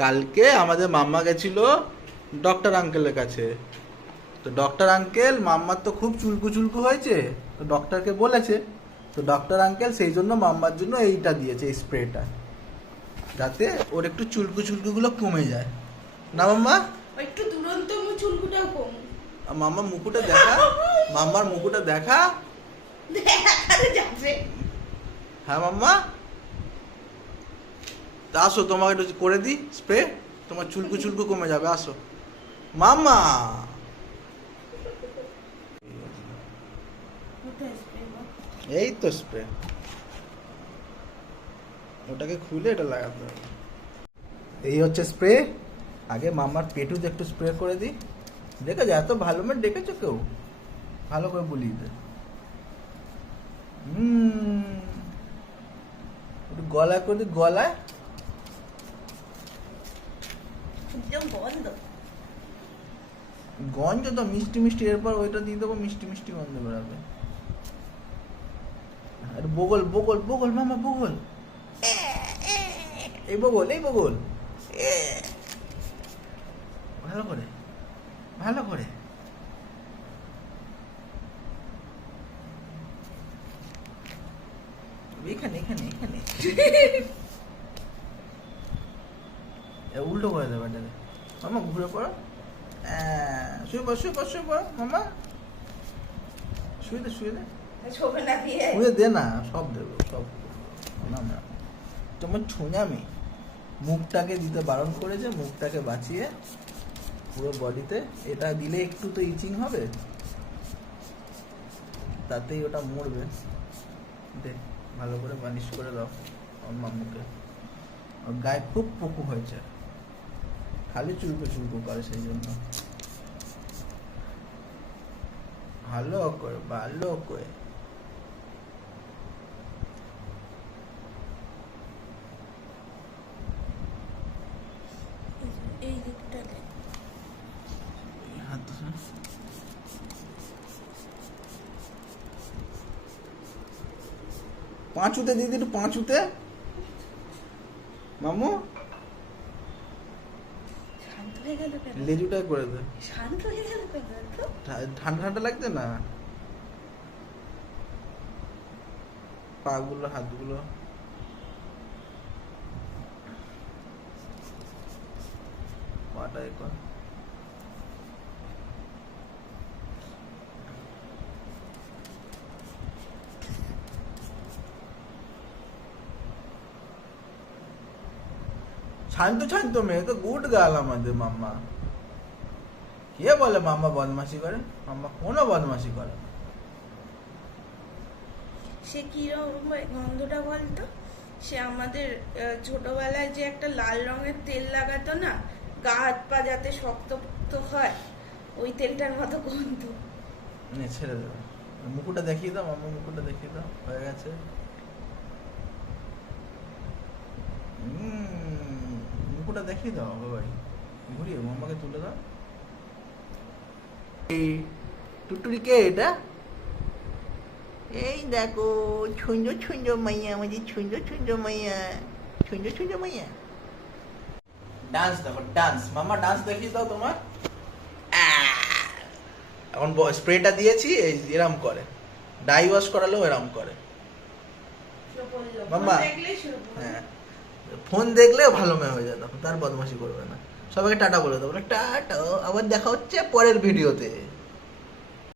কালকে আমাদের মাম্মা গেছিল ডক্টর আঙ্কেলের কাছে। তো ডক্টর আঙ্কেল মাম্মার তো খুব চুলকু চুলকু হয়েছে তো ডক্টরকে বলেছে। তো ডক্টর আঙ্কেল সেই জন্য মাম্মার জন্য এইটা দিয়েছে এই স্প্রেটা। যাতে ওর একটু চুলকু চুলকুগুলো কমে যায়। না মাম্মা? একটু দুরন্ত চুলকুটাও কম। আর মাম্মা মুকুটা দেখা মাম্মার মুকুটা দেখা। হ্যাঁ মাম্মা? তা আসো তোমাকে একটু করে দিই স্প্রে তোমার চুলকু চুলকু কমে যাবে আসো। মামা এই তো স্প্রে ওটাকে খুলে এটা লাগাতে হবে। এই হচ্ছে স্প্রে আগে মামার পেটুতে একটু স্প্রে করে দিই। দেখেছ এত ভালো মেয়ে ডেকেছো কেউ? ভালো করে বলিয়ে দে। হুম। একটু গলায় করে দিই গলায়। গন্ধ। তো মিষ্টি মিষ্টি এরপর ওইটা দিয়ে দেবো মিষ্টি মিষ্টি গন্ধ বেরোবে। আর বগল বগল বগল মামা বগল। এই বগল এই বগল। ভালো করে ভালো করে। এখানে এখানে এখানে। উল্টো করে দেবে মামা ঘুরে পড়ো। শুয়ে পড় শুয়ে পড় শুয়ে পড় মামা। শুয়ে দে শুয়ে দে। শুয়ে দে না সব দেবো সব না। তোমার ছুঁয়ামি মুখটাকে দিতে বারণ করেছে মুখটাকে বাঁচিয়ে পুরো বডিতে এটা দিলে একটু তো ইচিং হবে। তাতেই ওটা মরবে। দে ভালো করে বানিশ করে দাও আমার ওর গায়ে খুব পুকু হয়েছে। খালি চুলকো চুলকো করে সেই জন্য। ভালো করে ভালো করে। এই দিকটাতে। হাত ধরে। পাঁচুতে দিদি একটু পাঁচুতে। মামু? হয়ে গেল কেন? লেজুটাই করে দে। শান্ত হয়ে গেল কেন? ঠান্ডা ঠান্ডা লাগছে না? পাগুলো হাতগুলো। পাটা এ শান্ত শান্ত মেয়ে তো গুড গাল আমাদের মাম্মা। কে বলে মাম্মা বদমাসি করে? মাম্মা কোনো বদমাসি করে না। সে কীরকম গন্ধটা বলতো? সে আমাদের ছোটবেলায় যে একটা লাল রঙের তেল লাগাতো না গা হাত পা যাতে শক্ত হয় ওই তেলটার মতো গন্ধ। ছেড়ে দেবে। মুকুটা দেখিয়ে দাও মুকুটা দেখিয়ে দাও হয়ে গেছে। মুকুটা দেখিয়ে দাও বাবাই ঘুরিয়ে মাম্মাকে তুলে দাও। এই টুটুরি কে এটা? এই দেখো ছুঞ্জ ছুঞ্জ মাইয়া আমাদের ছুঞ্জ ছুঞ্জ মাইয়া। ছুঞ্জ ছুঞ্জ মাইয়া। ডান্স দেখো ডান্স মামা ডান্স দেখিয়ে দাও তোমার। এখন স্প্রেটা দিয়েছি এই এরম করে। ডাই ওয়াশ করালেও এরম করে। মাম্মা। হ্যাঁ। ফোন দেখলে ভালো মেয়ে হয়ে যায় তখন, তার বদমাশি করবে না। সবাইকে টাটা বলে দেবো। টাটা, আবার দেখা হচ্ছে পরের ভিডিওতে